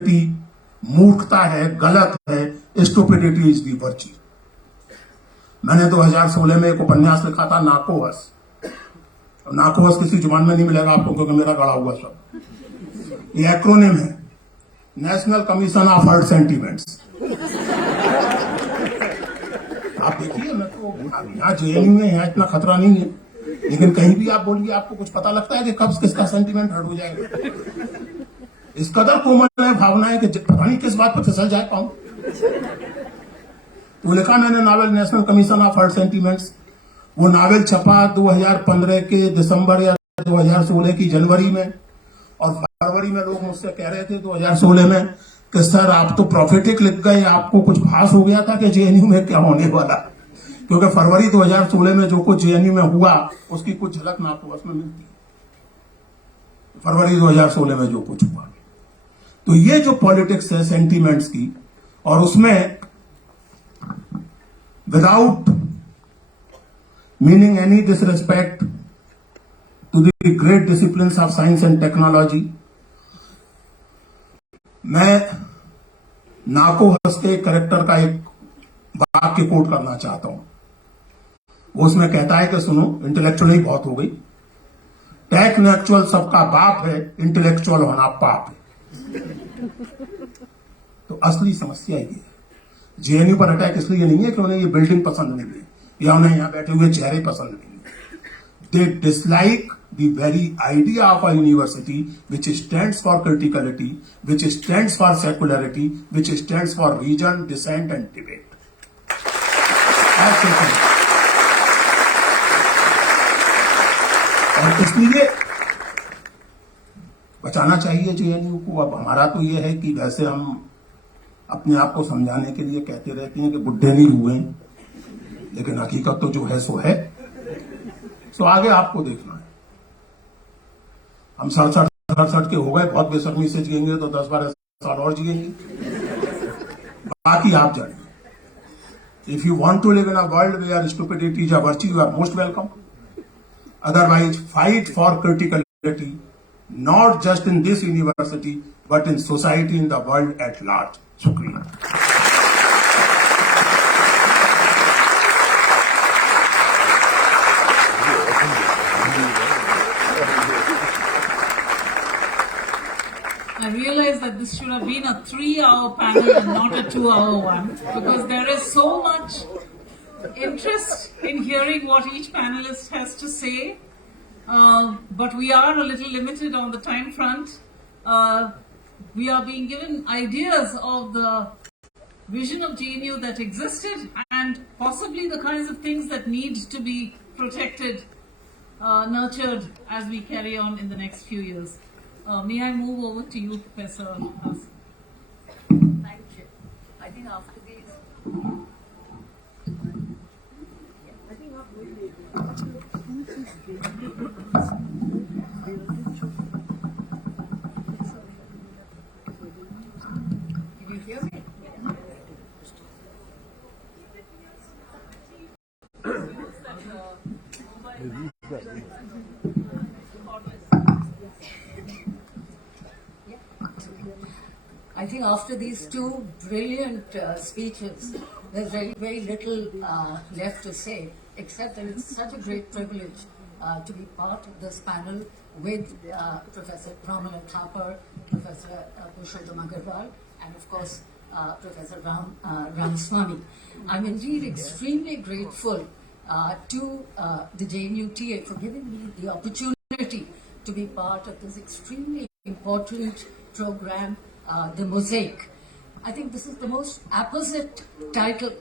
मूर्खता है, गलत है, स्टुपिडिटी इज दी वर्ची। मैंने 2016 में एक उपन्यास लिखा था नाकोहस। नाकोहस किसी जुबान में नहीं मिलेगा आपको क्योंकि मेरा गढ़ा हुआ शब्द। ये एक्रोनिम है, national commission of hurt sentiments. आप देखिए, मैं तो यहाँ जेएनयू में यहाँ इतना खतरा नहीं है, लेकिन कहीं भी आप बोलिए आपको कुछ पता लगता है कि कब किसका सेंटीमेंट हर्ट हो जाएगा। इस कदर कोमल है भावनाएं कि पता नहीं किस बात पर फिसल जाए कौन। तो लिखा मैंने novel national commission of hurt sentiments. वो नावल छपा 2015 के दिसंबर या 2016 की जनवरी में, और फरवरी में लोग मुझसे कह रहे थे 2016 में कि सर आप तो प्रॉफिटिक लिख गए, आपको कुछ भास हो गया था कि जेएनयू में क्या होने वाला। क्योंकि फरवरी 2016 में जो कुछ जेएनयू में हुआ उसकी कुछ झलक ना आपको उसमें मिलती है, फरवरी 2016 में जो कुछ हुआ। तो ये जो पॉलिटिक्स है सेंटीमेंट्स की, और उसमें without meaning any disrespect to the great disciplines of science and technology, मैं नाकोहस के कैरेक्टर का एक वाक्य कोट करना चाहता हूं। वो उसमें कहता है कि सुनो, इंटेलेक्चुअल बहुत हो गई, टेक्नोचुअल सबका बाप है, इंटेलेक्चुअल होना पाप है। तो असली समस्या ये है, जेएनयू पर अटैक इसलिए नहीं है कि उन्हें ये बिल्डिंग पसंद नहीं है या उन्हें यहां बैठे हुए चेहरे पसंद नहीं है। दे dislike the very idea of a university which stands for criticality, which stands for secularity, which stands for reason, dissent and debate. और इसलिए बचाना चाहिए जेएनयू को। अब हमारा तो ये है कि वैसे हम अपने आप को समझाने के लिए कहते रहते हैं कि बुढ़े नहीं हुए, लेकिन हकीकत तो जो है सो है। सो आगे आपको देखना है। हम 67 के हो गए, बहुत बेशर्मी से जिएंगे तो 10-12 साल और जिएंगे, बाकी आप जानिए। If you want to live in a world where stupidity is a virtue, you are most welcome. Otherwise fight for criticality, not just in this university but in society, in the world at large. शुक्रिया। I realize that this should have been a 3-hour panel and not a 2-hour one, because there is so much interest in hearing what each panelist has to say. But we are a little limited on the time front. We are being given ideas of the vision of JNU that existed and possibly the kinds of things that need to be protected, nurtured as we carry on in the next few years. May I move over to you, Professor Hasan? Thank you. I think after these... Can you hear me? I think after these two brilliant speeches, there's very, very little left to say, except that it's such a great privilege to be part of this panel with Professor Romila Thapar, Professor Purushottam Agrawal, and of course, Professor Ramaswamy. I'm indeed extremely grateful to the JNU TA for giving me the opportunity to be part of this extremely important program, The Mosaic. I think this is the most apposite title.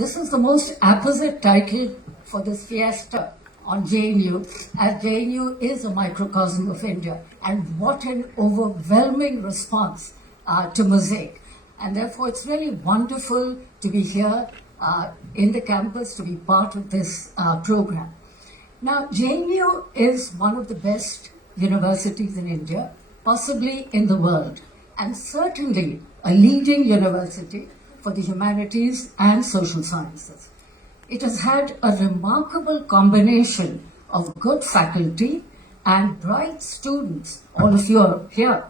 This is the most apposite title for this fiesta on JNU, as JNU is a microcosm of India, and what an overwhelming response to Mosaic. And therefore, it's really wonderful to be here in the campus to be part of this program. Now, JNU is one of the best universities in India, possibly in the world, and certainly a leading university for the humanities and social sciences. It has had a remarkable combination of good faculty and bright students, all of you are here,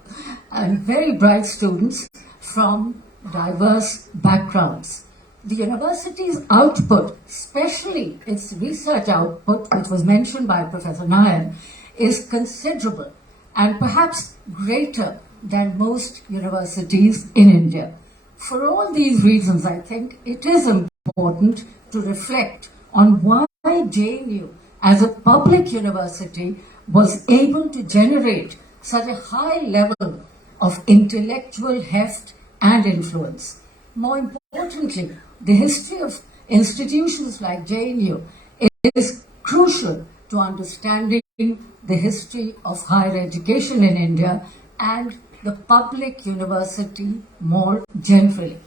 and very bright students from diverse backgrounds. The university's output, especially its research output, which was mentioned by Professor Nair, is considerable and perhaps greater than most universities in India. For all these reasons, I think it is important to reflect on why JNU, as a public university, was able to generate such a high level of intellectual heft and influence. More importantly, the history of institutions like JNU is crucial to understanding the history of higher education in India and the public university more generally.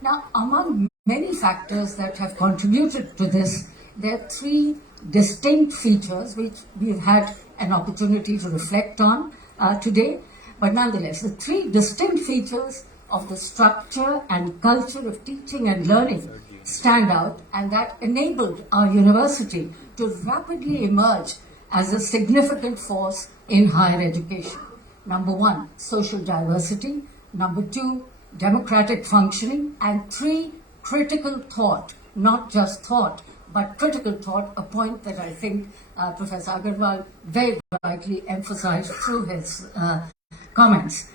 Now, among many factors that have contributed to this, there are three distinct features which we've had an opportunity to reflect on today. But nonetheless, the three distinct features of the structure and culture of teaching and learning stand out, and that enabled our university to rapidly emerge as a significant force in higher education. Number one, social diversity. Number two, democratic functioning. And three, critical thought. Not just thought, but critical thought, a point that I think Professor Agrawal very rightly emphasized through his comments.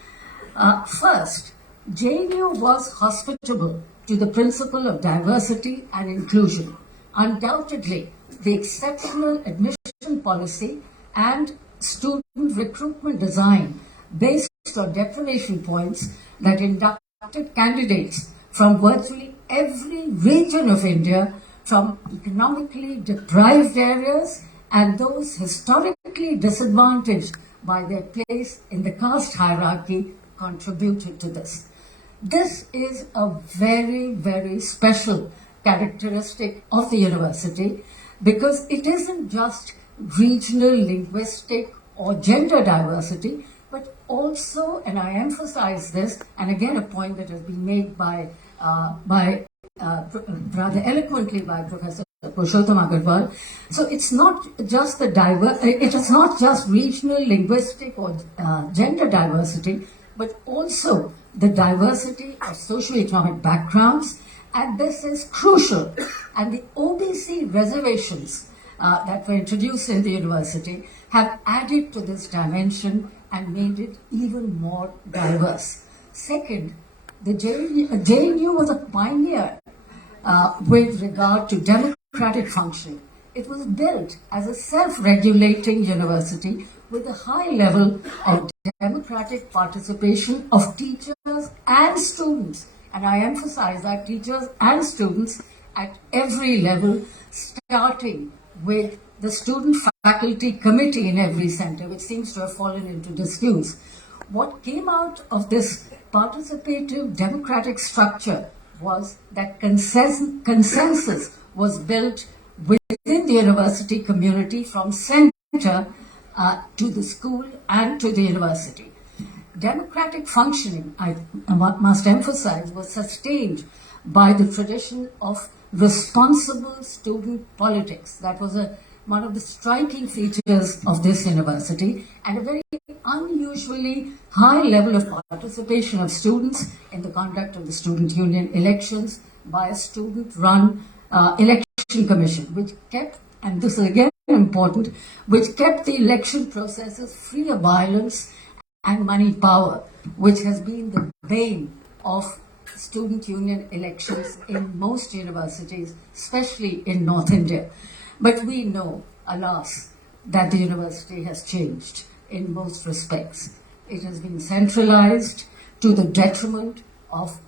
First, JNU was hospitable to the principle of diversity and inclusion. Undoubtedly, the exceptional admission policy and student recruitment design based on deprivation points that inducted candidates from virtually every region of India, from economically deprived areas and those historically disadvantaged by their place in the caste hierarchy, contributed to this. This is a very, very special characteristic of the university, because it isn't just regional, linguistic or gender diversity, but also, and I emphasize this, and again a point that has been made by rather eloquently by Professor Purushottam Agrawal. So it's not just it is not just regional, linguistic or gender diversity, but also the diversity of socio-economic backgrounds, and this is crucial. And the OBC reservations that were introduced in the university have added to this dimension and made it even more diverse. Second, the JNU was a pioneer with regard to democratic functioning. It was built as a self-regulating university with a high level of democratic participation of teachers and students. And I emphasize that teachers and students at every level, starting with the student faculty committee in every center, which seems to have fallen into disuse. What came out of this participative democratic structure was that consensus was built within the university community from center to the school and to the university. Democratic functioning, I must emphasize, was sustained by the tradition of responsible student politics. That was one of the striking features of this university, and a very unusually high level of participation of students in the conduct of the student union elections by a student-run election commission, which kept, and this is again important, which kept the election processes free of violence and money power, which has been the bane of student union elections in most universities, especially in North India. But we know, alas, that the university has changed in most respects. It has been centralized to the detriment of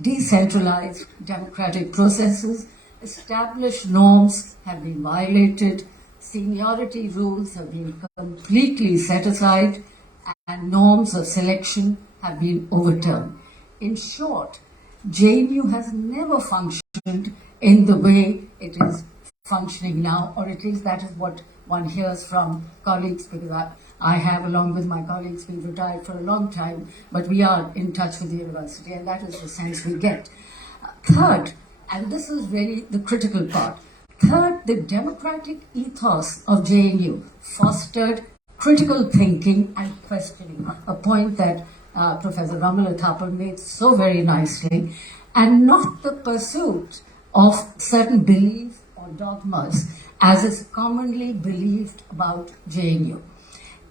decentralized democratic processes. Established norms have been violated, seniority rules have been completely set aside, and norms of selection have been overturned. In short, JNU has never functioned in the way it is functioning now, or at least that is what one hears from colleagues, because I have, along with my colleagues, been retired for a long time, but we are in touch with the university, and that is the sense we get. Third, and this is really the critical part, third, the democratic ethos of JNU fostered critical thinking and questioning, a point that Professor Romila Thapar made so very nicely, and not the pursuit of certain beliefs or dogmas as is commonly believed about JNU.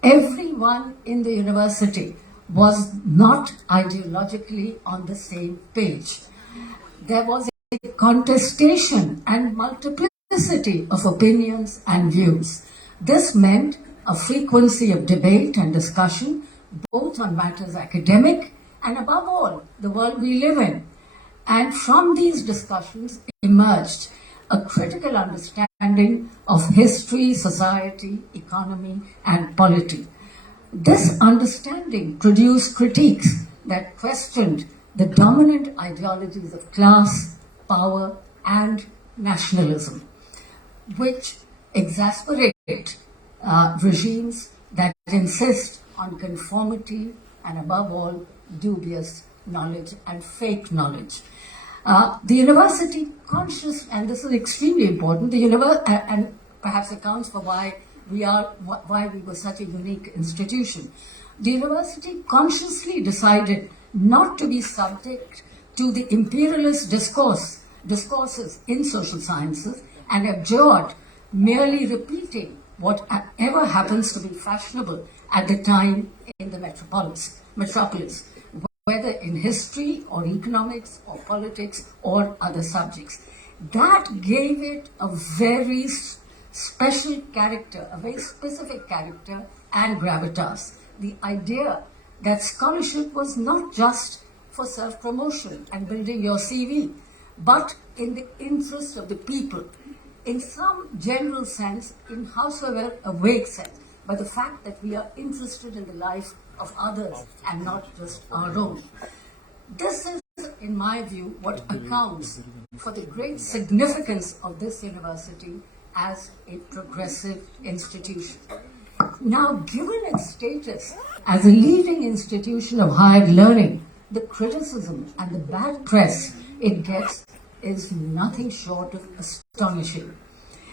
Everyone in the university was not ideologically on the same page. There was a contestation and multiplicity of opinions and views. This meant a frequency of debate and discussion, both on matters academic and above all, the world we live in. And from these discussions emerged a critical understanding of history, society, economy, and polity. This understanding produced critiques that questioned the dominant ideologies of class, power, and nationalism, which exasperate regimes that insist on conformity and, above all, dubious knowledge and fake knowledge. The university conscious, and this is extremely important, and perhaps accounts for why we were such a unique institution. The university consciously decided not to be subject to the imperialist discourses in social sciences and abjured merely repeating whatever happens to be fashionable at the time in the metropolis, whether in history or economics or politics or other subjects. That gave it a very special character, a very specific character and gravitas. The idea that scholarship was not just for self-promotion and building your CV, but in the interest of the people, in some general sense, in howsoever a vague sense, but the fact that we are interested in the life of others and not just our own. This is, in my view, what accounts for the great significance of this university as a progressive institution. Now, given its status as a leading institution of higher learning, the criticism and the bad press it gets is nothing short of astonishing.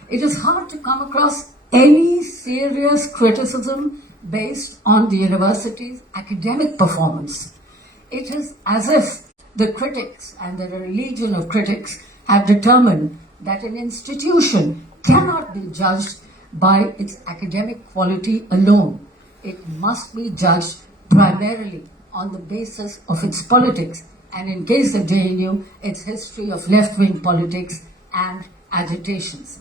It is hard to come across any serious criticism based on the university's academic performance. It is as if the critics, and there are a legion of critics, have determined that an institution cannot be judged by its academic quality alone. It must be judged primarily on the basis of its politics, and in case of JNU, its history of left-wing politics and agitations.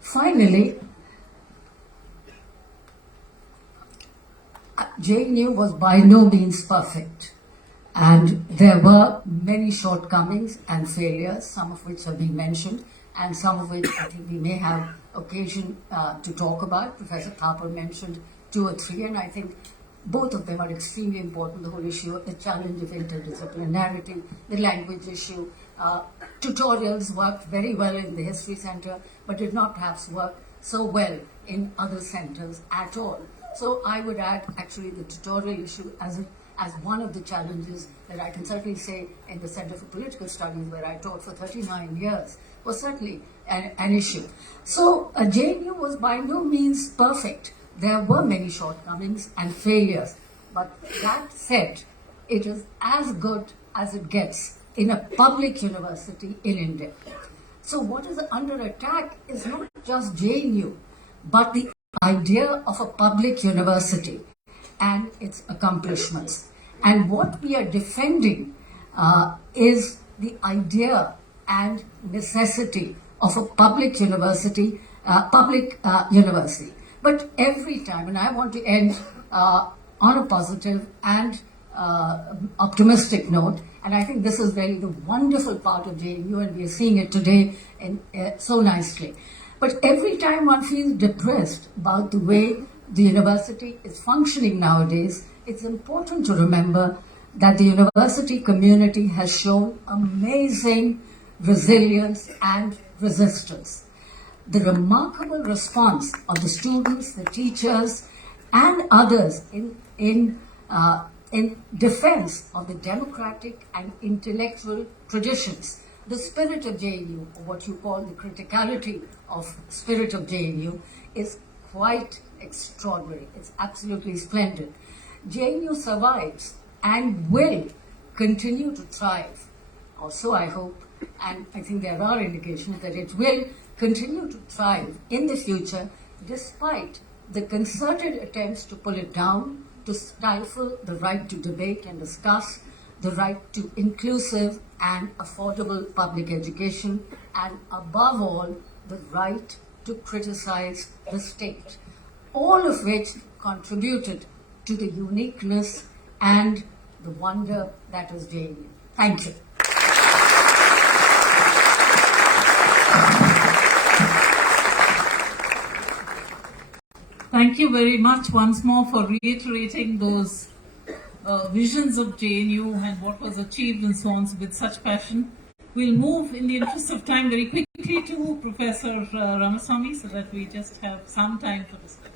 Finally, JNU was by no means perfect, and there were many shortcomings and failures, some of which have been mentioned, and some of which I think we may have occasion to talk about. Professor Thapar mentioned 2 or 3, and I think both of them are extremely important. The whole issue of the challenge of interdisciplinarity, the language issue. Tutorials worked very well in the History Center, but did not perhaps work so well in other centers at all. So I would add actually the tutorial issue as one of the challenges that I can certainly say in the Center for Political Studies, where I taught for 39 years, was certainly an issue. So JNU was by no means perfect. There were many shortcomings and failures. But that said, it is as good as it gets in a public university in India. So what is under attack is not just JNU, but the idea of a public university and its accomplishments. And what we are defending is the idea and necessity of a public university. But every time, and I want to end on a positive and optimistic note, and I think this is really the wonderful part of JNU, and we are seeing it today so nicely. But every time one feels depressed about the way the university is functioning nowadays, it's important to remember that the university community has shown amazing resilience and resistance. The remarkable response of the students, the teachers, and others in defense of the democratic and intellectual traditions, the spirit of JNU, or what you call the criticality of spirit of JNU, is quite extraordinary. It's absolutely splendid. JNU survives and will continue to thrive. Also, I hope, and I think there are indications that it will continue to thrive in the future despite the concerted attempts to pull it down, to stifle the right to debate and discuss, the right to inclusive and affordable public education, and above all, the right to criticize the state, all of which contributed to the uniqueness and the wonder that is JNU. Thank you. Thank you very much once more for reiterating those visions of JNU and what was achieved and so on with such passion. We'll move in the interest of time very quickly to Professor Ramaswamy so that we just have some time for discussion.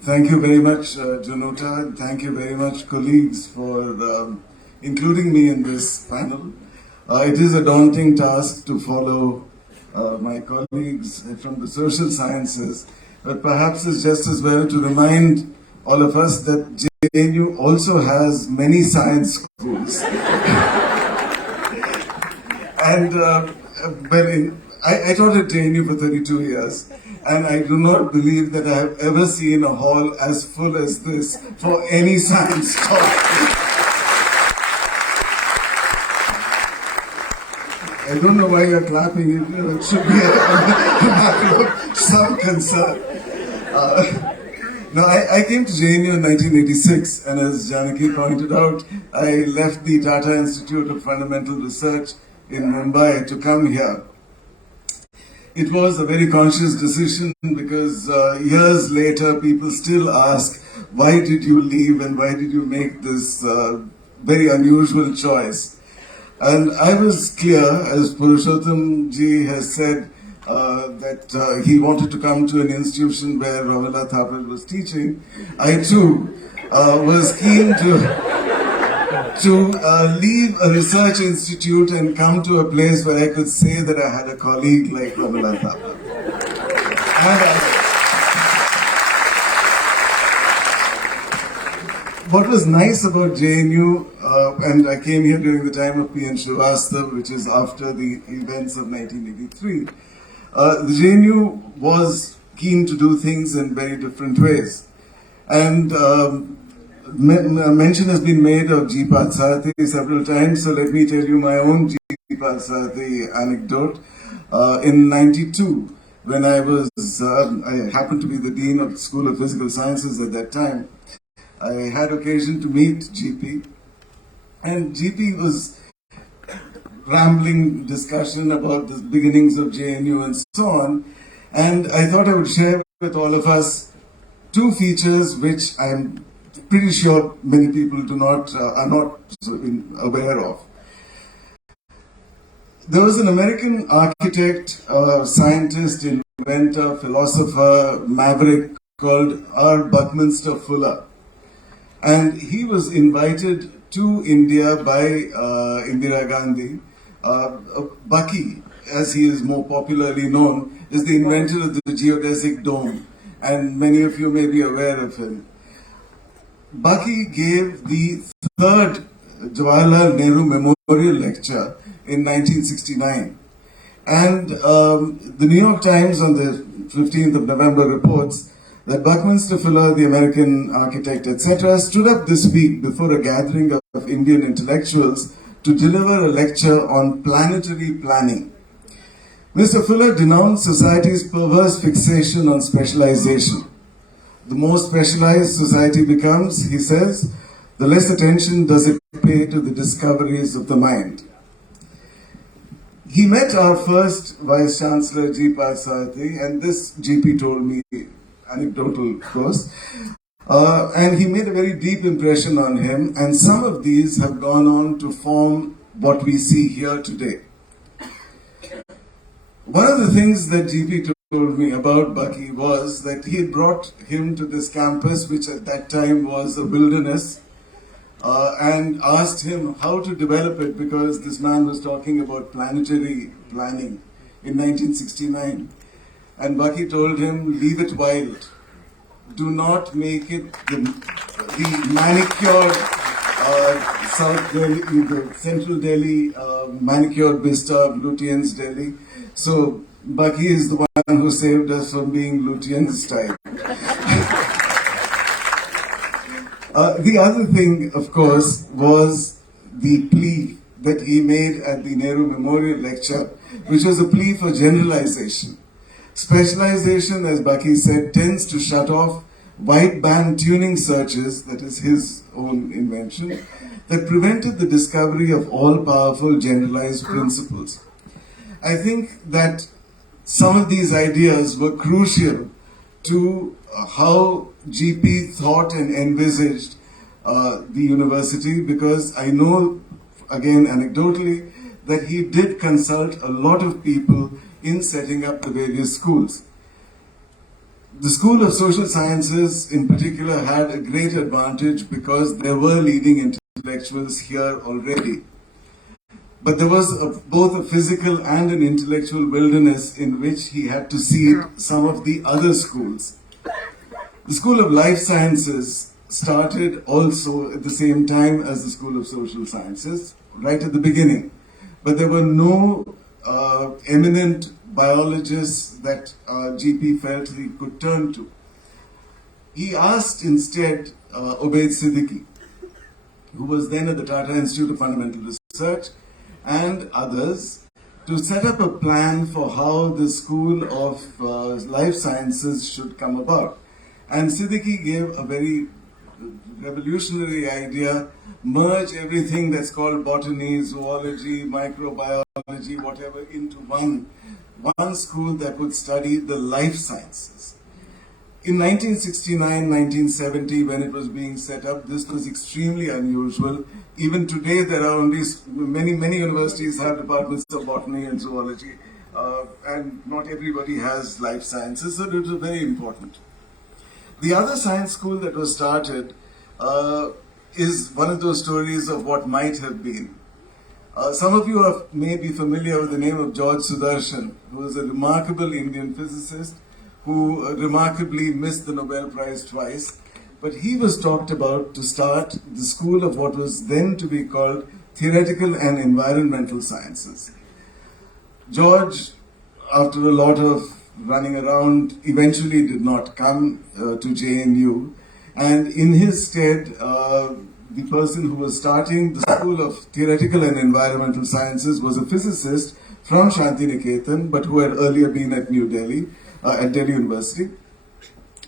Thank you very much, Januta. Thank you very much, colleagues, for including me in this panel. It is a daunting task to follow my colleagues from the social sciences, but perhaps it's just as well to remind all of us that JNU also has many science schools. And I taught at JNU for 32 years, and I do not believe that I have ever seen a hall as full as this for any science talk. I don't know why you're clapping. It should be a matter of some concern. I came to JNU in 1986, and as Janaki pointed out, I left the Tata Institute of Fundamental Research in Mumbai to come here. It was a very conscious decision because years later people still ask, why did you leave and why did you make this very unusual choice? And I was clear, as Purushottam ji has said, that he wanted to come to an institution where Romila Thapar was teaching. I too was keen to leave a research institute and come to a place where I could say that I had a colleague like Romila Thapar. What was nice about JNU, and I came here during the time of P.N. Srivastava, which is after the events of 1983, the JNU was keen to do things in very different ways. And mention has been made of G. Patsati several times, so let me tell you my own G. Patsati anecdote. In 92, when I happened to be the Dean of the School of Physical Sciences at that time, I had occasion to meet GP, and GP was rambling discussion about the beginnings of JNU and so on, and I thought I would share with all of us two features which I'm pretty sure many people are not aware of. There was an American architect, scientist, inventor, philosopher, maverick called R. Buckminster Fuller. And he was invited to India by Indira Gandhi. Bucky, as he is more popularly known, is the inventor of the geodesic dome, and many of you may be aware of him. Bucky gave the third Jawaharlal Nehru Memorial Lecture in 1969. And the New York Times on the 15th of November reports that Buckminster Fuller, the American architect, etc., stood up this week before a gathering of Indian intellectuals to deliver a lecture on planetary planning. Mr. Fuller denounced society's perverse fixation on specialization. The more specialized society becomes, he says, the less attention does it pay to the discoveries of the mind. He met our first Vice Chancellor, G. Patsati, and this GP told me, anecdotal of course, and he made a very deep impression on him, and some of these have gone on to form what we see here today. One of the things that GP told me about Bucky was that he had brought him to this campus, which at that time was a wilderness, and asked him how to develop it, because this man was talking about planetary planning in 1969. And Baki told him, leave it wild. Do not make it the manicured South Delhi, the Central Delhi, manicured Bista of Lutyens Delhi. So Baki is the one who saved us from being Lutyens style. The other thing, of course, was the plea that he made at the Nehru Memorial Lecture, which was a plea for generalization. Specialization, as Baki said, tends to shut off wideband tuning searches, that is his own invention, that prevented the discovery of all-powerful generalized principles. I think that some of these ideas were crucial to how GP thought and envisaged the university, because I know, again anecdotally, that he did consult a lot of people in setting up the various schools. The School of Social Sciences in particular had a great advantage because there were leading intellectuals here already. But there was both a physical and an intellectual wilderness in which he had to seed some of the other schools. The School of Life Sciences started also at the same time as the School of Social Sciences, right at the beginning. But there were no eminent biologists that GP felt he could turn to. He asked instead Obaid Siddiqui, who was then at the Tata Institute of Fundamental Research, and others, to set up a plan for how the School of Life Sciences should come about. And Siddiqui gave a very revolutionary idea: merge everything that's called botany, zoology, microbiology, whatever, into one school that would study the life sciences. In 1969-1970, when it was being set up, this was extremely unusual. Even today, there are only many universities have departments of botany and zoology, and not everybody has life sciences, so it was very important. The other science school that was started is one of those stories of what might have been. Some of you may be familiar with the name of George Sudarshan, who was a remarkable Indian physicist who remarkably missed the Nobel Prize twice. But he was talked about to start the school of what was then to be called Theoretical and Environmental Sciences. George, after a lot of running around, eventually did not come to JNU. And in his stead, the person who was starting the School of Theoretical and Environmental Sciences was a physicist from Shantiniketan, but who had earlier been at New Delhi, at Delhi University,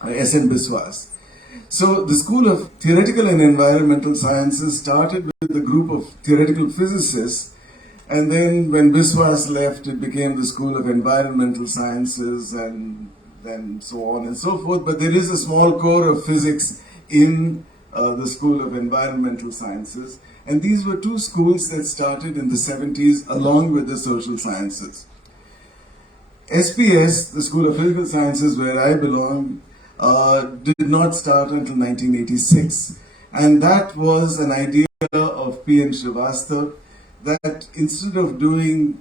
S.N. Biswas. So the School of Theoretical and Environmental Sciences started with a group of theoretical physicists, and then when Biswas left, it became the School of Environmental Sciences, and then so on and so forth. But there is a small core of physics in the School of Environmental Sciences, and these were two schools that started in the 70s along with the social sciences. SPS, the School of Physical Sciences, where I belong, did not start until 1986, and that was an idea of P.N. Srivastava, that instead of doing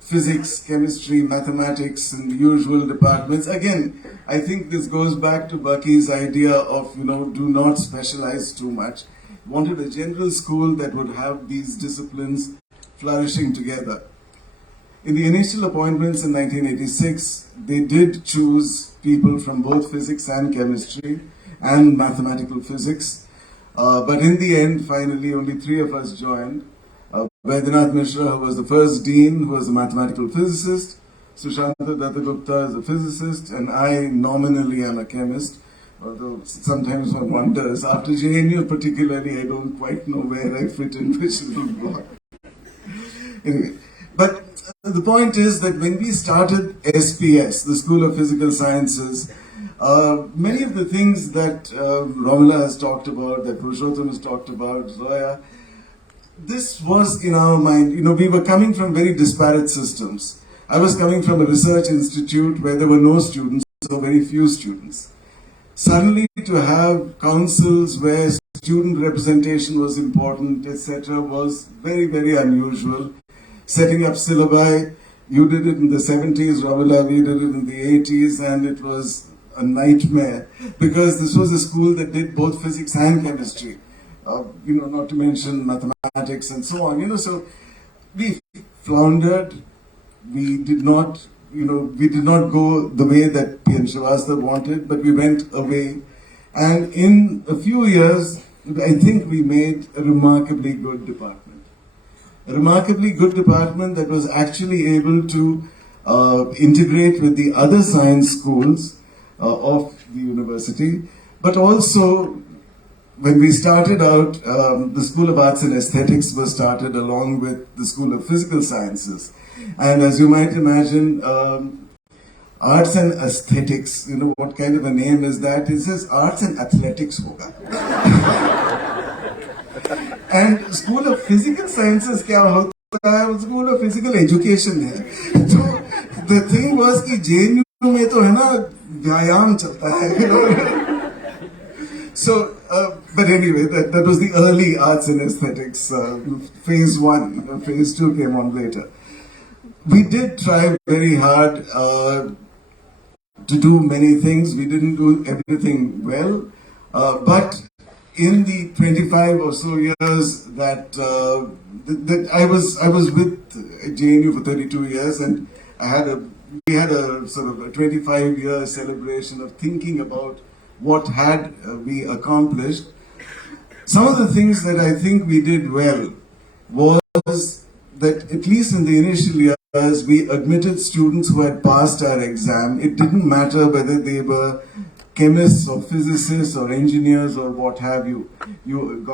physics, chemistry, mathematics, and the usual departments. Again, I think this goes back to Baki's idea of, do not specialize too much. Wanted a general school that would have these disciplines flourishing together. In the initial appointments in 1986, they did choose people from both physics and chemistry and mathematical physics. But in the end, finally, only 3 of us joined. Vaidyanath Mishra, who was the first dean, who was a mathematical physicist, Sushanta Dattagupta is a physicist, and I nominally am a chemist, although sometimes one wonders. After JNU particularly, I don't quite know where I fit in which little block. Anyway, but the point is that when we started SPS, the School of Physical Sciences, many of the things that Romila has talked about, that Purushottam has talked about, Zoya, this was in our mind. We were coming from very disparate systems. I was coming from a research institute where there were no students, or very few students. Suddenly to have councils where student representation was important, etc., was very, very unusual. Setting up syllabi, you did it in the 70s, Romila, we did it in the 80s, and it was a nightmare because this was a school that did both physics and chemistry, not to mention mathematics and so on. So we floundered. We did not go the way that P.N. Srivastava wanted, but we went away. And in a few years, I think we made a remarkably good department. A remarkably good department that was actually able to integrate with the other science schools of the university. But also, when we started out, the School of Arts and Aesthetics was started along with the School of Physical Sciences. And as you might imagine, Arts and Aesthetics, what kind of a name is that? It says Arts and Athletics hoga. And School of Physical Sciences kya hota hai? School of Physical Education hai. So the thing was कि JNU में तो है ना व्यायाम चलता है. So, but anyway, that was the early Arts and Aesthetics, phase 1. Phase 2 came on later. We did try very hard to do many things. We didn't do everything well, but in the 25 or so years that I was with JNU for 32 years, and we had a sort of a 25-year celebration of thinking about what had we accomplished. Some of the things that I think we did well was that at least in the initial years, we admitted students who had passed our exam. It didn't matter whether they were chemists or physicists or engineers or what have you. You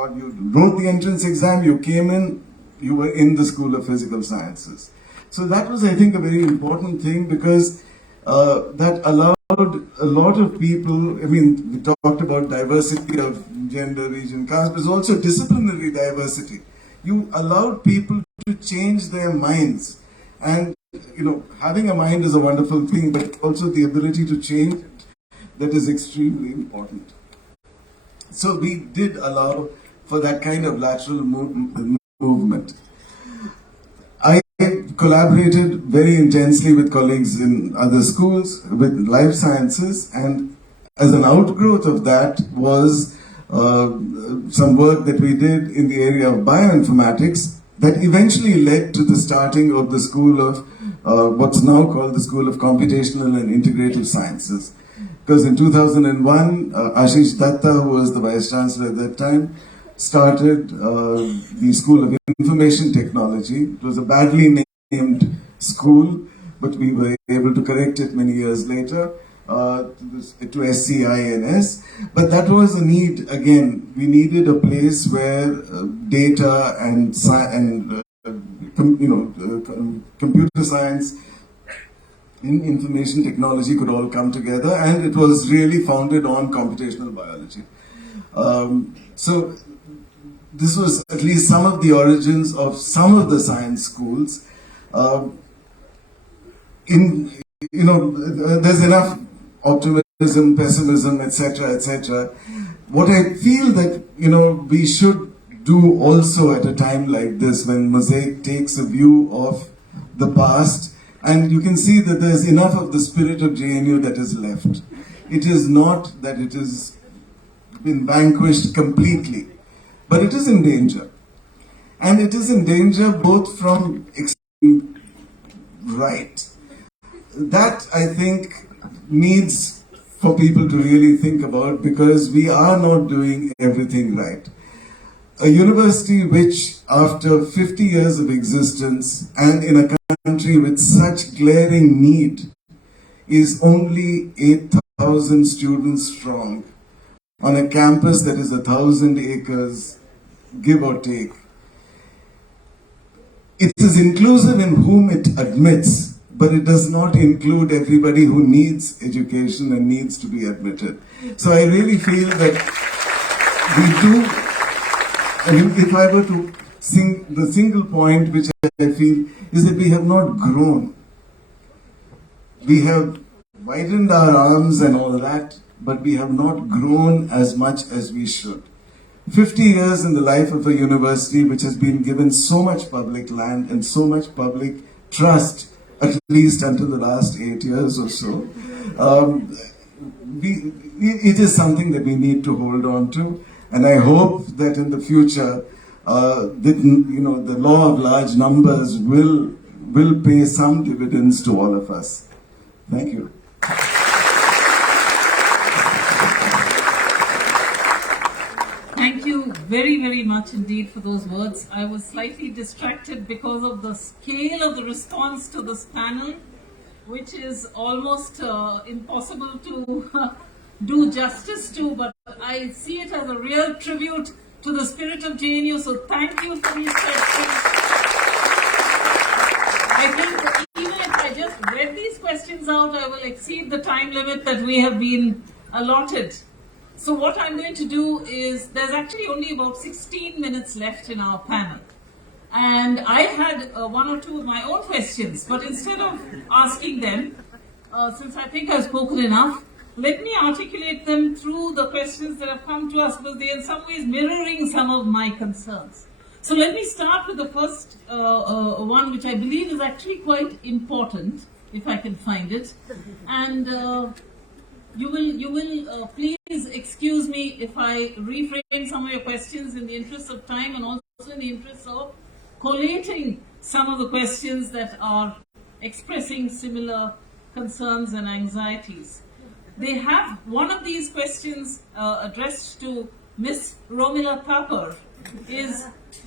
wrote the entrance exam, you came in, you were in the School of Physical Sciences. So that was, I think, a very important thing because that allowed a lot of people, we talked about diversity of gender, region, caste, but also disciplinary diversity. You allowed people to change their minds. And, having a mind is a wonderful thing, but also the ability to change it, that is extremely important. So we did allow for that kind of lateral movement. I collaborated very intensely with colleagues in other schools, with life sciences, and as an outgrowth of that was some work that we did in the area of bioinformatics that eventually led to the starting of the School of what's now called the School of Computational and Integrative Sciences. Because in 2001, Ashish Datta, who was the Vice Chancellor at that time, started the School of Information Technology. It was a badly named school, but we were able to correct it many years later to SCINS. But that was a need. Again, we needed a place where data and computer science in information technology could all come together, and it was really founded on computational biology. So this was at least some of the origins of some of the science schools. There's enough optimism, pessimism, etc., etc. What I feel that we should do also at a time like this, when Mosaic takes a view of the past, and you can see that there's enough of the spirit of JNU that is left. It is not that it has been vanquished completely, but it is in danger. And it is in danger both from extreme right. That, I think, needs for people to really think about, because we are not doing everything right. A university which, after 50 years of existence and in a country with such glaring need, is only 8,000 students strong on a campus that is 1,000 acres, give or take. It is inclusive in whom it admits, but it does not include everybody who needs education and needs to be admitted. So I really feel that we do. If I were to sing the single point which I feel is that we have not grown. We have widened our arms and all that, but we have not grown as much as we should. 50 years in the life of a university which has been given so much public land and so much public trust, at least until the last 8 years or so. It is something that we need to hold on to, and I hope that in the future, the law of large numbers will pay some dividends to all of us. Thank you. Thank you very, very much indeed for those words. I was slightly distracted because of the scale of the response to this panel, which is almost impossible to do justice to, but I see it as a real tribute to the spirit of JNU, so thank you for these questions. I think even if I just read these questions out, I will exceed the time limit that we have been allotted. So what I'm going to do is, there's actually only about 16 minutes left in our panel. And I had one or two of my own questions, but instead of asking them, since I think I've spoken enough, let me articulate them through the questions that have come to us, because they are in some ways mirroring some of my concerns. So let me start with the first one, which I believe is actually quite important, if I can find it. And you will please excuse me if I reframe some of your questions in the interest of time, and also in the interest of collating some of the questions that are expressing similar concerns and anxieties. They have one of these questions addressed to Miss Romila Thapar is,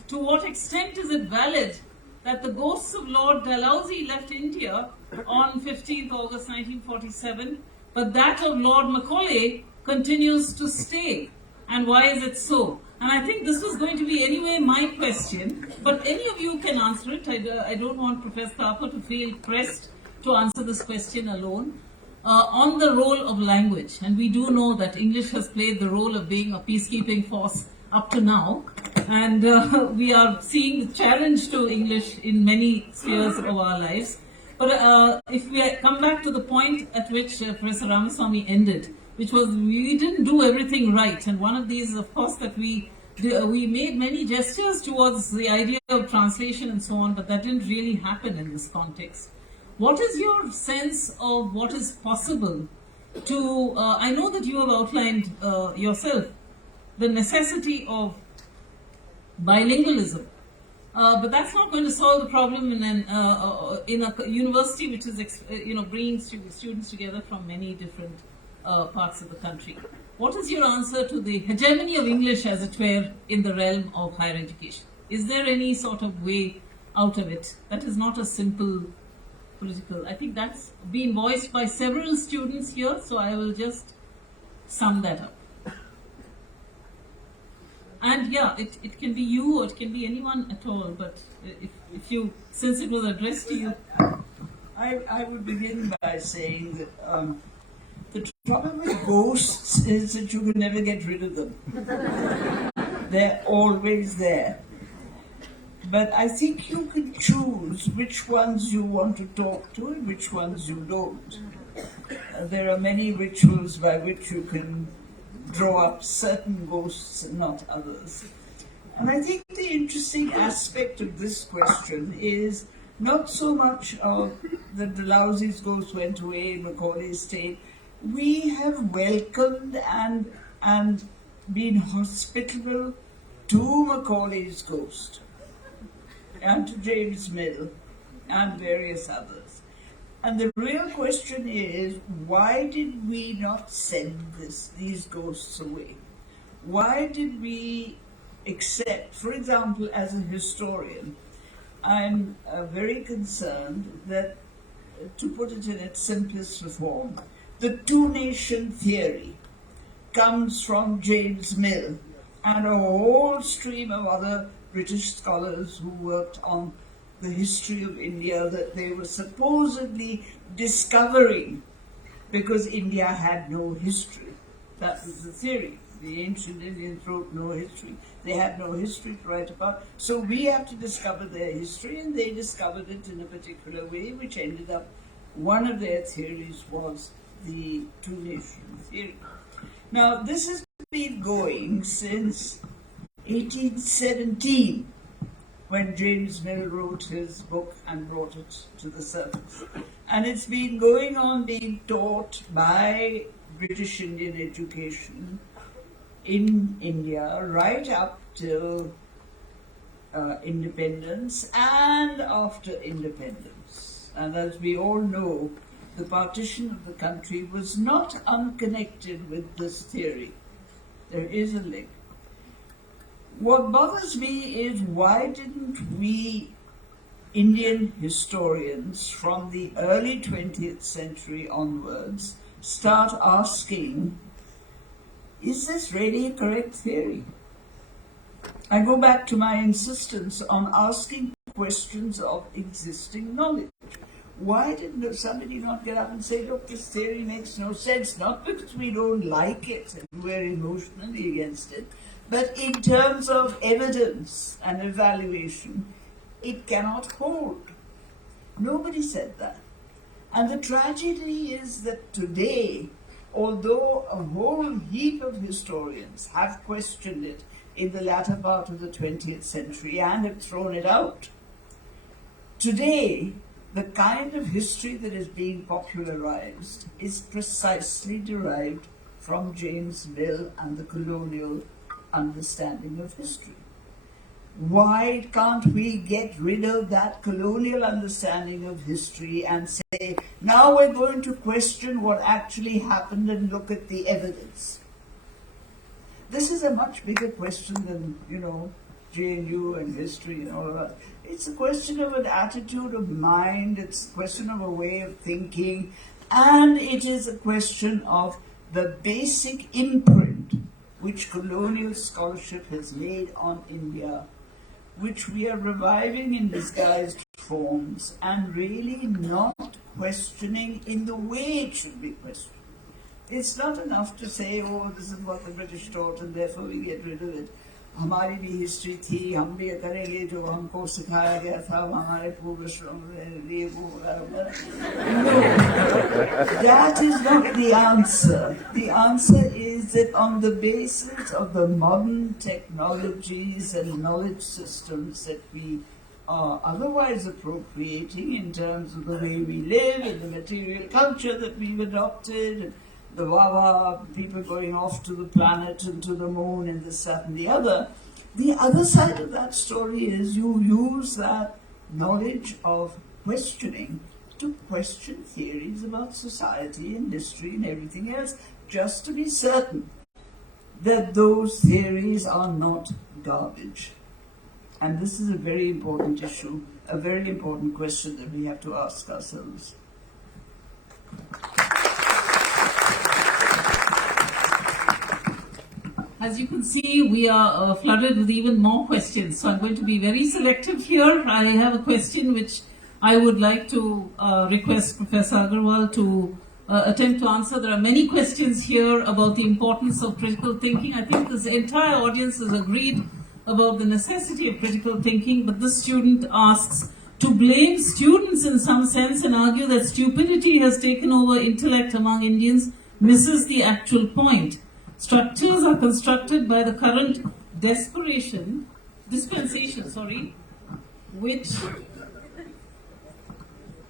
to what extent is it valid that the ghosts of Lord Dalhousie left India on 15th August 1947, but that of Lord Macaulay continues to stay, and why is it so? And I think this was going to be anyway my question, but any of you can answer it. I don't want Professor Thapar to feel pressed to answer this question alone. On the role of language, and we do know that English has played the role of being a peacekeeping force up to now, and we are seeing the challenge to English in many spheres of our lives. But if we come back to the point at which Professor Ramaswamy ended, which was we didn't do everything right, and one of these is, of course, that we made many gestures towards the idea of translation and so on, but that didn't really happen in this context. What is your sense of what is possible to, I know that you have outlined yourself the necessity of bilingualism, but that's not going to solve the problem in a university which is bringing students together from many different parts of the country. What is your answer to the hegemony of English, as it were, in the realm of higher education? Is there any sort of way out of it that is not a simple political? I think that's been voiced by several students here, so I will just sum that up. And yeah, it can be you or it can be anyone at all, but if you, since it was addressed to you. I would begin by saying that the trouble with ghosts is that you can never get rid of them. They're always there. But I think you can choose which ones you want to talk to and which ones you don't. There are many rituals by which you can draw up certain ghosts and not others. And I think the interesting aspect of this question is not so much of the Dalhousie's ghost went away, Macaulay stayed. We have welcomed and been hospitable to Macaulay's ghost, and to James Mill, and various others. And the real question is, why did we not send these ghosts away? Why did we accept, for example, as a historian, I'm very concerned that, to put it in its simplest form, the two-nation theory comes from James Mill and a whole stream of other British scholars who worked on the history of India that they were supposedly discovering because India had no history. That was the theory. The ancient Indians wrote no history. They had no history to write about. So we have to discover their history, and they discovered it in a particular way, which ended up, one of their theories was the two-nation theory. Now, this has been going since 1817, when James Mill wrote his book and brought it to the surface. And it's been going on being taught by British Indian education in India right up till independence and after independence. And as we all know, the partition of the country was not unconnected with this theory. There is a link. What bothers me is, why didn't we Indian historians from the early 20th century onwards start asking, is this really a correct theory? I go back to my insistence on asking questions of existing knowledge. Why didn't somebody not get up and say, look, this theory makes no sense, not because we don't like it and we're emotionally against it, but in terms of evidence and evaluation, it cannot hold. Nobody said that. And the tragedy is that today, although a whole heap of historians have questioned it in the latter part of the 20th century and have thrown it out, today, the kind of history that is being popularized is precisely derived from James Mill and the colonial understanding of history. Why can't we get rid of that colonial understanding of history and say, now we're going to question what actually happened and look at the evidence? This is a much bigger question than, JNU and history and all of that. It's a question of an attitude of mind, it's a question of a way of thinking, and it is a question of the basic imprint which colonial scholarship has made on India, which we are reviving in disguised forms and really not questioning in the way it should be questioned. It's not enough to say, oh, this is what the British taught and therefore we get rid of it. हमारी भी history थी, हम भी करेंगे जो हमको सिखाया गया था, हमारे पूर्वजों ने वो That is not the answer. The answer is that on the basis of the modern technologies and knowledge systems that we are otherwise appropriating in terms of the way we live and the material culture that we've adopted, the Wawa, people going off to the planet and to the moon and this, that and the other side of that story is you use that knowledge of questioning to question theories about society and history and everything else, just to be certain that those theories are not garbage. And this is a very important issue, a very important question that we have to ask ourselves. As you can see, we are flooded with even more questions. So I'm going to be very selective here. I have a question which I would like to request Professor Agrawal to attempt to answer. There are many questions here about the importance of critical thinking. I think this entire audience has agreed about the necessity of critical thinking, but this student asks to blame students in some sense and argue that stupidity has taken over intellect among Indians misses the actual point. Structures are constructed by the current dispensation, which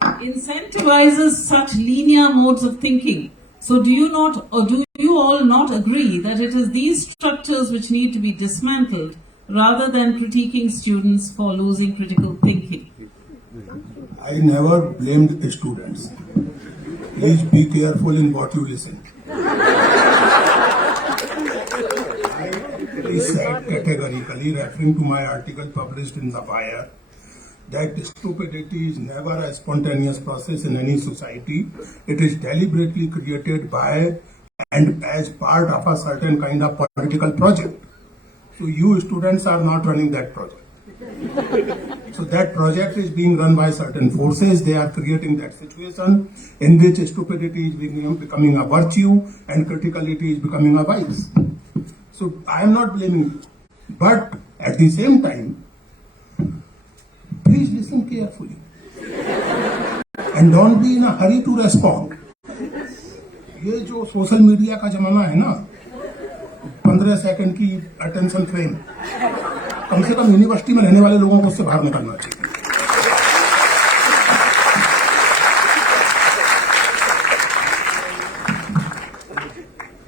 incentivizes such linear modes of thinking. So do you not, or do you all not agree that it is these structures which need to be dismantled rather than critiquing students for losing critical thinking? I never blamed students. Please be careful in what you listen. I said categorically, referring to my article published in The Wire, that stupidity is never a spontaneous process in any society. It is deliberately created by and as part of a certain kind of political project. So you students are not running that project. So that project is being run by certain forces. They are creating that situation in which stupidity is becoming a virtue and criticality is becoming a vice. So I am not blaming you. But at the same time, please listen carefully. And don't be in a hurry to respond. ये जो social media का जमाना है ना, 15 second की attention frame, कम से कम university में रहने वाले लोगों को उससे बाहर निकलना चाहिए.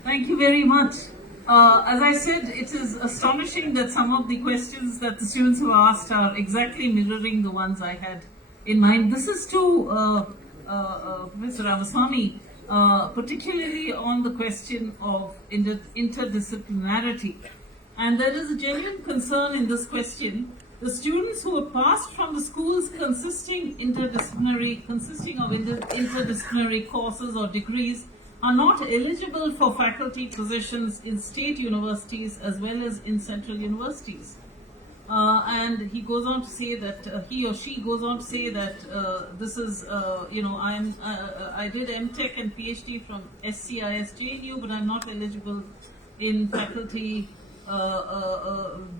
Thank you very much. As I said, it is astonishing that some of the questions that the students have asked are exactly mirroring the ones I had in mind. This is to Professor Ramaswamy, particularly on the question of interdisciplinarity. And there is a genuine concern in this question. The students who are passed from the schools consisting of interdisciplinary courses or degrees are not eligible for faculty positions in state universities as well as in central universities. And he goes on to say that he or she goes on to say that this is I did MTech and PhD from SCIS JNU, but I'm not eligible in faculty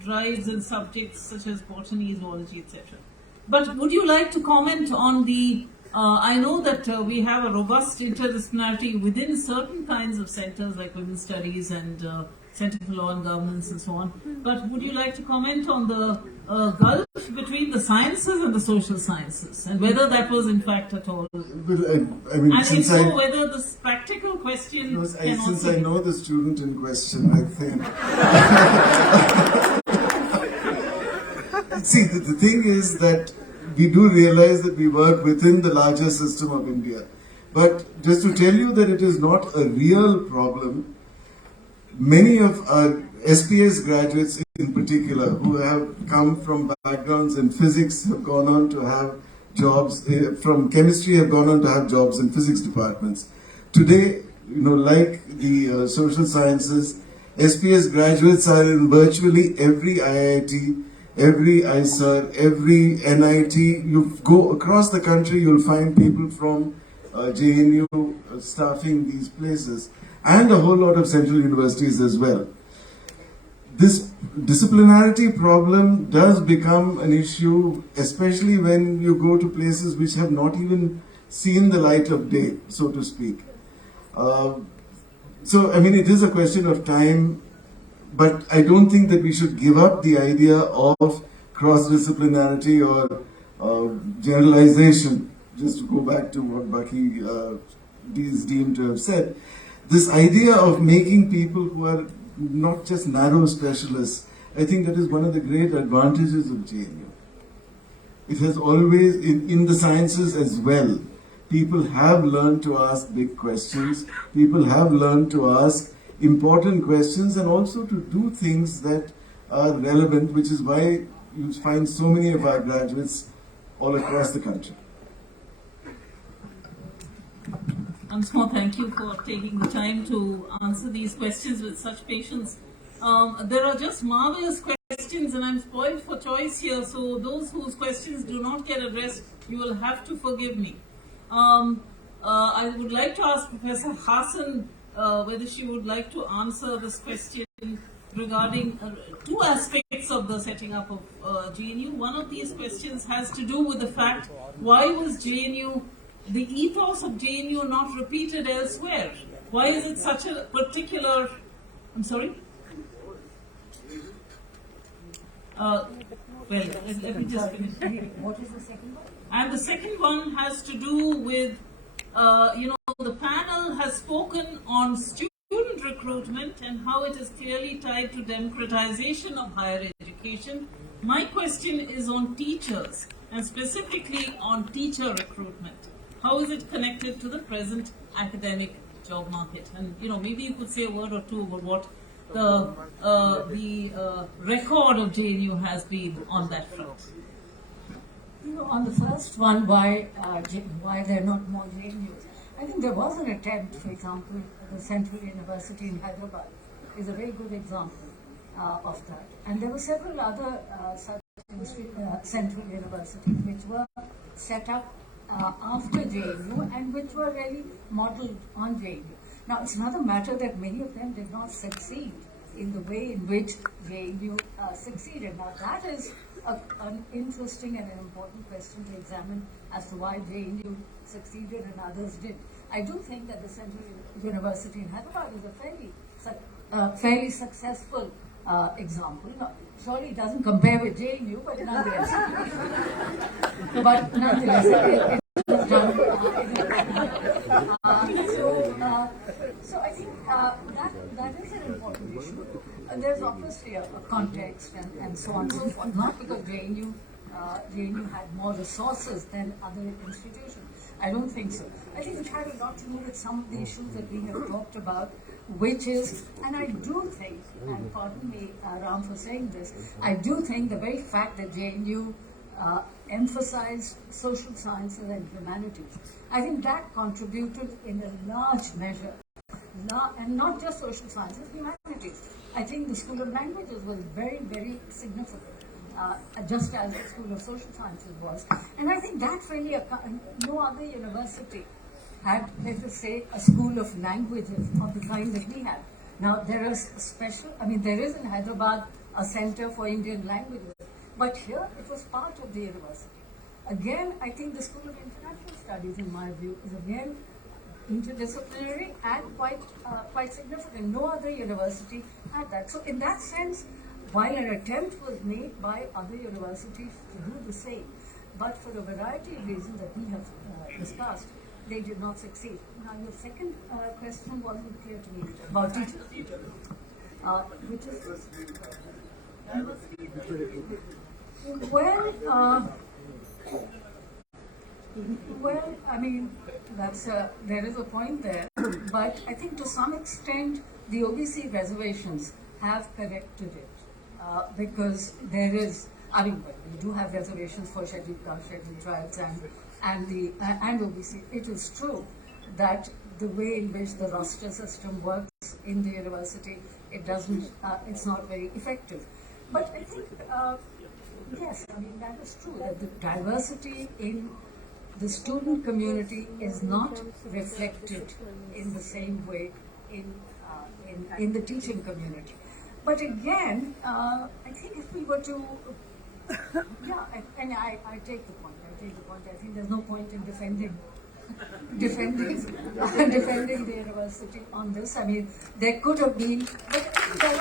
drives in subjects such as botany, zoology, etc. But would you like to comment on the I know that we have a robust interdisciplinarity within certain kinds of centers like women's studies and Center for Law and Governance and so on. But would you like to comment on the gulf between the sciences and the social sciences and whether that was in fact at all? Well, I mean, and if so, whether this practical question since I know the student in question, I think. See, the thing is that we do realize that we work within the larger system of India. But just to tell you that it is not a real problem, many of our SPS graduates in particular who have come from backgrounds in physics have gone on to have jobs, from chemistry have gone on to have jobs in physics departments. Today, like the social sciences, SPS graduates are in virtually every IIT, every ISER, every NIT. You go across the country, you'll find people from JNU staffing these places, and a whole lot of central universities as well. This disciplinarity problem does become an issue, especially when you go to places which have not even seen the light of day, so to speak. So, I mean, it is a question of time. But I don't think that we should give up the idea of cross-disciplinarity or generalization. Just to go back to what Baki is deemed to have said, this idea of making people who are not just narrow specialists, I think that is one of the great advantages of JNU. It has always, in the sciences as well, people have learned to ask big questions, people have learned to ask important questions and also to do things that are relevant, which is why you find so many of our graduates all across the country. Once more, thank you for taking the time to answer these questions with such patience. There are just marvelous questions and I'm spoiled for choice here, so those whose questions do not get addressed, you will have to forgive me. I would like to ask Professor Hasan whether she would like to answer this question regarding two aspects of the setting up of JNU. One of these questions has to do with the fact, why was JNU, the ethos of JNU, not repeated elsewhere? Why is it such a particular, I'm sorry? Well, let me just finish. What is the second one? And the second one has to do with the panel has spoken on student recruitment and how it is clearly tied to democratization of higher education. My question is on teachers and specifically on teacher recruitment. How is it connected to the present academic job market? And maybe you could say a word or two about what the record of JNU has been on that front. On the first one, why there are not more JNUs, I think there was an attempt, for example, the Central University in Hyderabad is a very good example of that. And there were several other such central universities which were set up after JNU and which were really modeled on JNU. Now, it's another matter that many of them did not succeed in the way in which JNU succeeded. Now, that is an interesting and an important question to examine as to why JNU succeeded and others did. I do think that the Central University in Hyderabad is a fairly successful example. No, surely it doesn't compare with JNU, but nonetheless, it was done. So I think that is an important issue. There's obviously a context and so on and so forth. Not because JNU had more resources than other institutions. I don't think so. I think it had a lot to do with some of the issues that we have talked about, which is, and I do think, and pardon me, Ram, for saying this, I do think the very fact that JNU emphasized social sciences and humanities, I think that contributed in a large measure, and not just social sciences, humanities. I think the School of Languages was very, very significant. Just as the School of Social Sciences was. And I think that really, no other university had, let us say, a school of languages of the kind that we had. Now, there is there is in Hyderabad a center for Indian languages, but here it was part of the university. Again, I think the School of International Studies, in my view, is again interdisciplinary and quite significant. No other university had that. So in that sense, while an attempt was made by other universities to do the same, but for a variety of reasons that we have discussed, they did not succeed. Now, your second question wasn't clear to me about teachers. Which is well, I mean, there is a point there, but I think to some extent the OBC reservations have corrected it. Because there is, we do have reservations for scheduled castes, scheduled tribes, and OBC. It is true that the way in which the roster system works in the university, it's not very effective. But I think, yes, that is true, that the diversity in the student community is not reflected in the same way in the teaching community. But again, I think if we were to, I take the point. I think there's no point in defending the university on this. I mean, there could have been, but there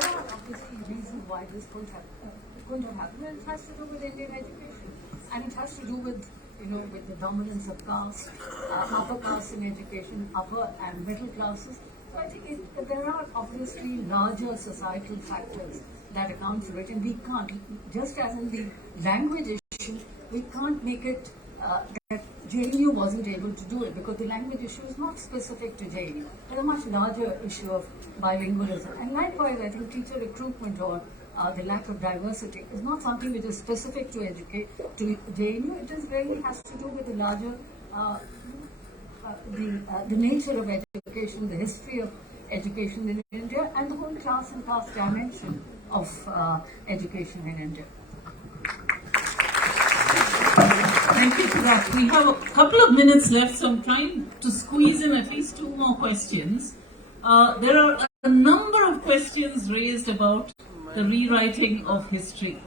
are obviously reasons why this couldn't have happened. And it has to do with Indian education, and it has to do with with the dominance of caste, upper caste in education, upper and middle classes. So I think there are obviously larger societal factors that account for it, and we can't, just as in the language issue, we can't make it that JNU wasn't able to do it, because the language issue is not specific to JNU. There's a much larger issue of bilingualism. And likewise, I think teacher recruitment or the lack of diversity is not something which is specific to JNU. It is really has to do with the larger the nature of education, the history of education in India, and the whole class and caste dimension of education in India. Thank you for that. We have a couple of minutes left, so I'm trying to squeeze in at least two more questions. There are a number of questions raised about the rewriting of history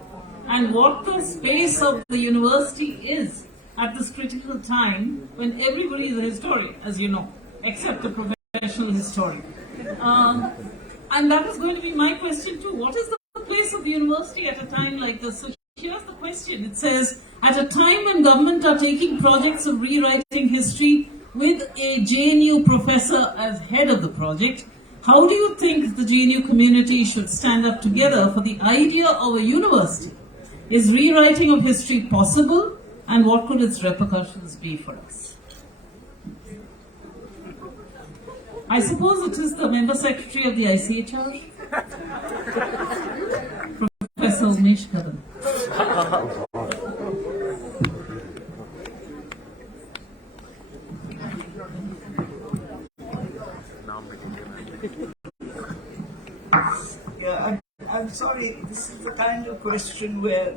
and what the space of the university is at this critical time when everybody is a historian, as you know, except a professional historian. And that is going to be my question too. What is the place of the university at a time like this? So here's the question. It says, at a time when government are taking projects of rewriting history with a JNU professor as head of the project, how do you think the JNU community should stand up together for the idea of a university? Is rewriting of history possible, and what could its repercussions be for us? I suppose it is the member secretary of the ICHR, Professor Umesh Kadam. Yeah, I'm sorry, this is the kind of question where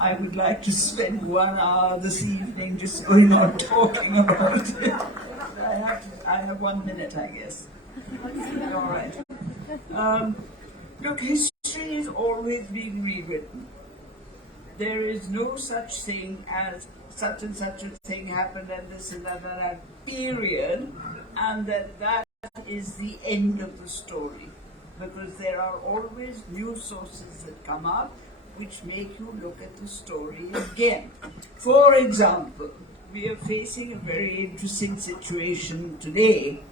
I would like to spend 1 hour this evening just going on talking about it. I have 1 minute, I guess. All right. Look, history is always being rewritten. There is no such thing as such and such a thing happened and this and that, period, and that is the end of the story, because there are always new sources that come up which make you look at the story again. For example, we are facing a very interesting situation today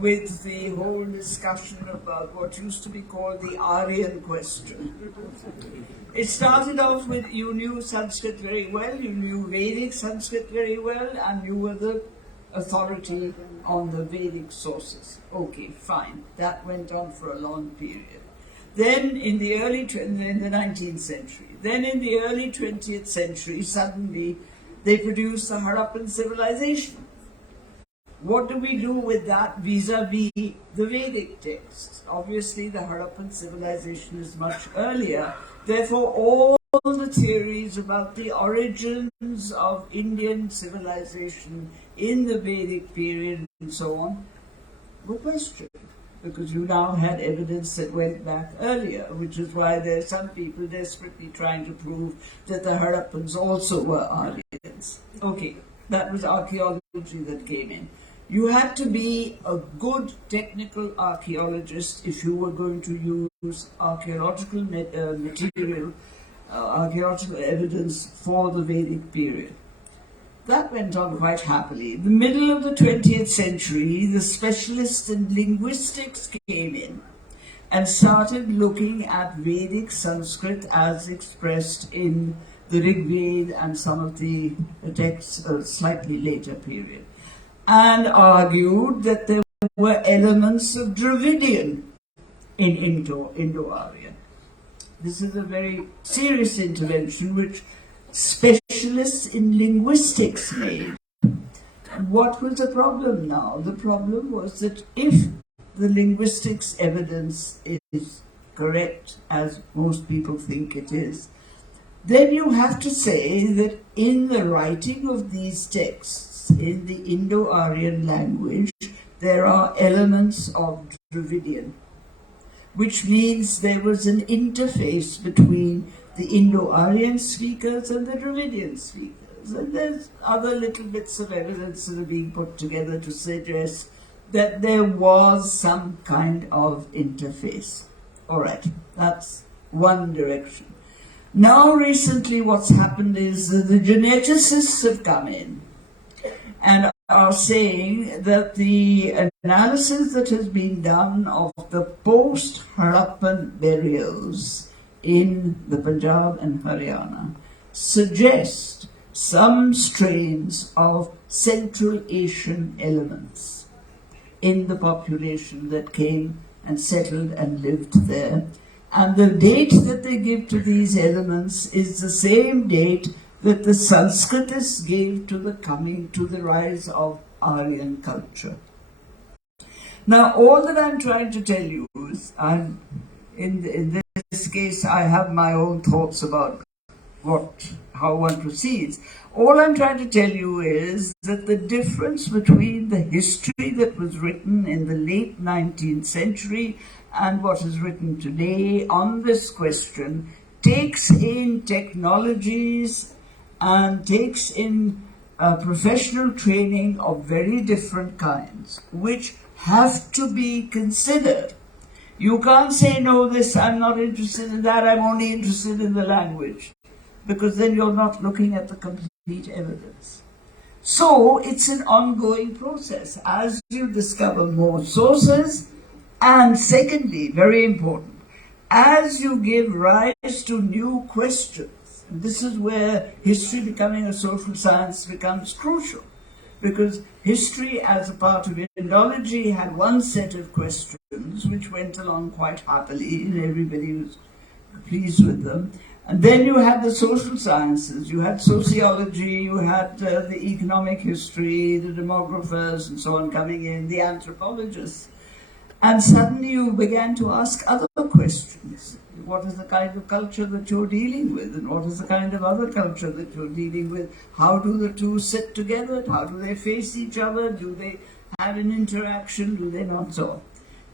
with the whole discussion about what used to be called the Aryan question. It started off with you knew Sanskrit very well, you knew Vedic Sanskrit very well, and you were the authority on the Vedic sources. Okay, fine. That went on for a long period. Then in the 19th century, then in the early 20th century, suddenly they produced the Harappan civilization. What do we do with that vis-a-vis the Vedic texts? Obviously, the Harappan civilization is much earlier. Therefore, all the theories about the origins of Indian civilization in the Vedic period and so on were questioned, because you now had evidence that went back earlier, which is why there are some people desperately trying to prove that the Harappans also were Aryans. Okay, that was archaeology that came in. You had to be a good technical archaeologist if you were going to use archaeological material, archaeological evidence for the Vedic period. That went on quite happily. In the middle of the 20th century, the specialists in linguistics came in and started looking at Vedic Sanskrit as expressed in the Rig Veda and some of the texts of a slightly later period, and argued that there were elements of Dravidian in Indo-Aryan. This is a very serious intervention which specialists in linguistics made. What was the problem now? The problem was that if the linguistics evidence is correct, as most people think it is, then you have to say that in the writing of these texts, in the Indo-Aryan language, there are elements of Dravidian, which means there was an interface between the Indo-Aryan speakers and the Dravidian speakers. And there's other little bits of evidence that have been put together to suggest that there was some kind of interface. All right, that's one direction. Now recently what's happened is that the geneticists have come in and are saying that the analysis that has been done of the post-Harappan burials in the Punjab and Haryana suggest some strains of Central Asian elements in the population that came and settled and lived there. And the date that they give to these elements is the same date that the Sanskritists gave to the rise of Aryan culture. Now, all that I'm trying to tell you is, in this case, I have my own thoughts about how one proceeds. All I'm trying to tell you is that the difference between the history that was written in the late 19th century and what is written today on this question takes in technologies and takes in professional training of very different kinds, which have to be considered. You can't say, no, this, I'm not interested in that, I'm only interested in the language, because then you're not looking at the complete evidence. So it's an ongoing process as you discover more sources, and secondly, very important, as you give rise to new questions. This is where history becoming a social science becomes crucial, because history as a part of Indology had one set of questions which went along quite happily and everybody was pleased with them. And then you had the social sciences, you had sociology, you had the economic history, the demographers and so on coming in, the anthropologists. And suddenly you began to ask other questions. What is the kind of culture that you're dealing with? And what is the kind of other culture that you're dealing with? How do the two sit together? How do they face each other? Do they have an interaction? Do they not? So on.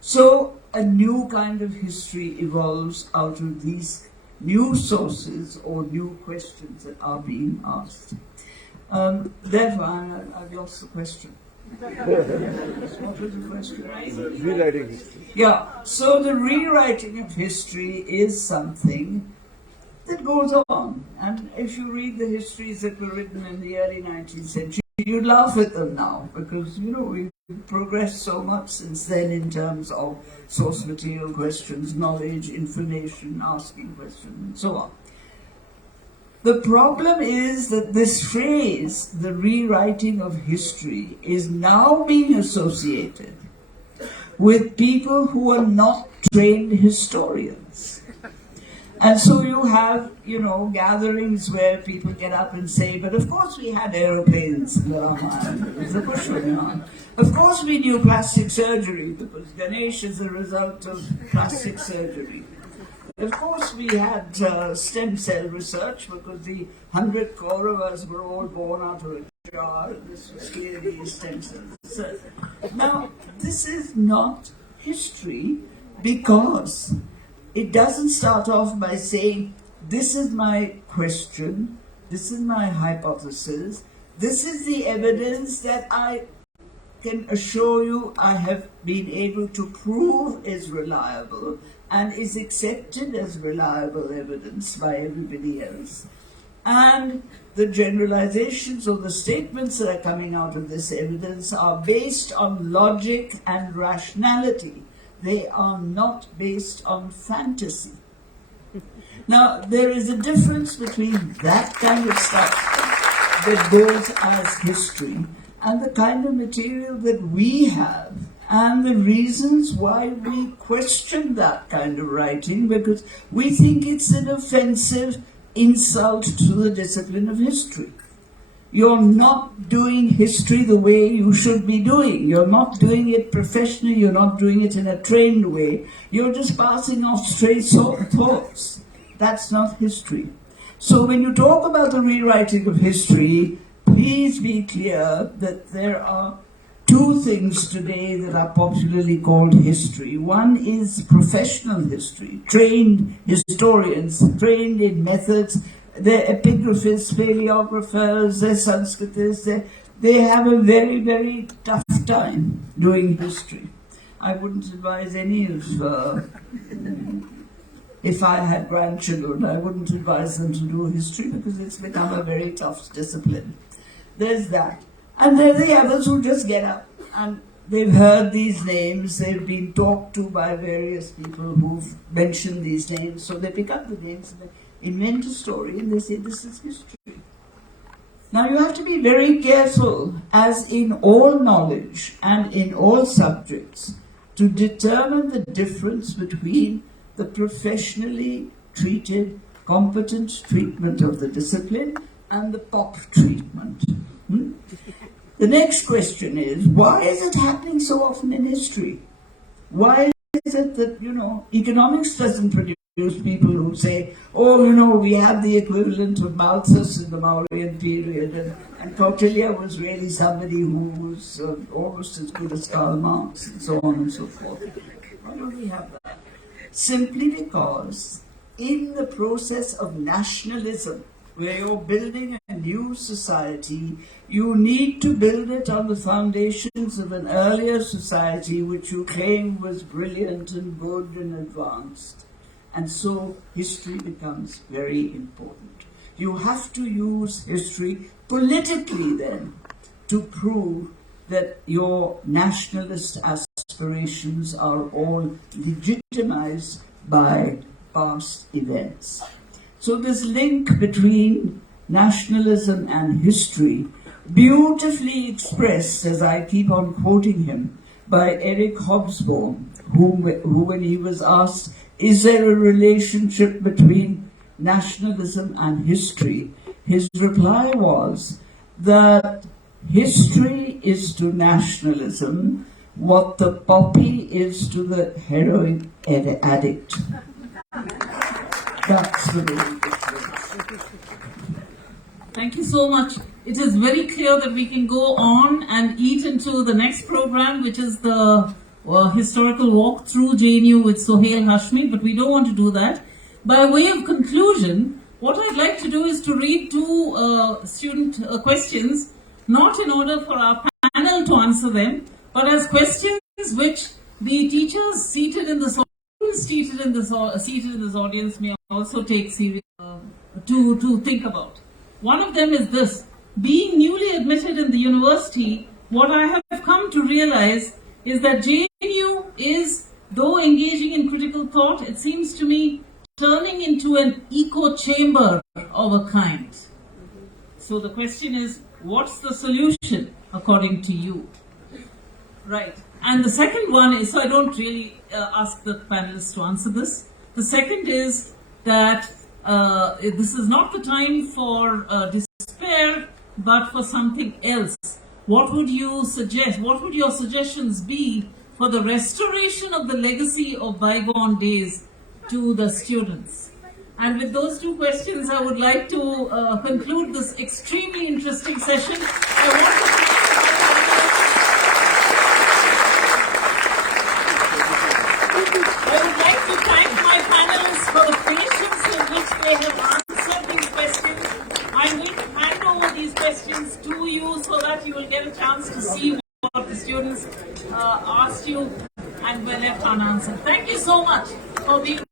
So a new kind of history evolves out of these new sources or new questions that are being asked. Therefore, I've lost the question. What was the question? Rewriting history. Yeah, so the rewriting of history is something that goes on. And if you read the histories that were written in the early 19th century, you laugh at them now because, we've progressed so much since then in terms of source material questions, knowledge, information, asking questions, and so on. The problem is that this phrase, the rewriting of history, is now being associated with people who are not trained historians. And so you have, gatherings where people get up and say, but of course we had aeroplanes in the Ramayana, it was a Purushottam. Of course we knew plastic surgery, because Ganesh is a result of plastic surgery. Of course we had stem cell research, because the 100 Kauravas were all born out of a jar, and this was clearly stem cell research. Now, this is not history, because it doesn't start off by saying, this is my question, this is my hypothesis, this is the evidence that I can assure you I have been able to prove is reliable and is accepted as reliable evidence by everybody else. And the generalizations or the statements that are coming out of this evidence are based on logic and rationality. They are not based on fantasy. Now, there is a difference between that kind of stuff that goes as history and the kind of material that we have, and the reasons why we question that kind of writing, because we think it's an offensive insult to the discipline of history. You're not doing history the way you should be doing. You're not doing it professionally. You're not doing it in a trained way. You're just passing off stray thoughts. That's not history. So when you talk about the rewriting of history, please be clear that there are two things today that are popularly called history. One is professional history, trained historians, trained in methods. They're epigraphists, paleographers, they're Sanskritists. They have a very, very tough time doing history. I wouldn't advise any of, if I had grandchildren, I wouldn't advise them to do history because it's become a very tough discipline. There's that. And there are the others who just get up and they've heard these names, they've been talked to by various people who've mentioned these names, so they pick up the names and they invent a story and they say this is history. Now you have to be very careful, as in all knowledge and in all subjects, to determine the difference between the professionally treated, competent treatment of the discipline and the pop treatment. The next question is, why is it happening so often in history? Why is it that, economics doesn't produce people who say, we have the equivalent of Malthus in the Mauryan period, and Kautilya was really somebody who was almost as good as Karl Marx, and so on and so forth. Why don't we have that? Simply because in the process of nationalism, where you're building a new society, you need to build it on the foundations of an earlier society which you claim was brilliant and good and advanced. And so history becomes very important. You have to use history politically then to prove that your nationalist aspirations are all legitimized by past events. So this link between nationalism and history, beautifully expressed, as I keep on quoting him, by Eric Hobsbawm, who when he was asked, is there a relationship between nationalism and history? His reply was that history is to nationalism what the poppy is to the heroin addict. That's the real difference. Thank you so much. It is very clear that we can go on and eat into the next program, which is the historical walk through JNU with Sohail Hashmi, but we don't want to do that. By way of conclusion, what I'd like to do is to read two student questions, not in order for our panel able to answer them, but as questions which the teachers seated in this audience may also take serious to think about. One of them is this: being newly admitted in the university, what I have come to realize is that JNU is, though engaging in critical thought, it seems to me turning into an echo chamber of a kind. So the question is, what's the solution according to you? Right. And the second one is, so I don't really ask the panelists to answer this. The second is that this is not the time for despair, but for something else. What would you suggest? What would your suggestions be for the restoration of the legacy of bygone days to the students? And with those two questions, I would like to conclude this extremely interesting session. I would like to thank my panelists for the patience in which they have answered these questions. I'm going to hand over these questions to you so that you will get a chance to see what the students asked you and were left unanswered. Thank you so much for being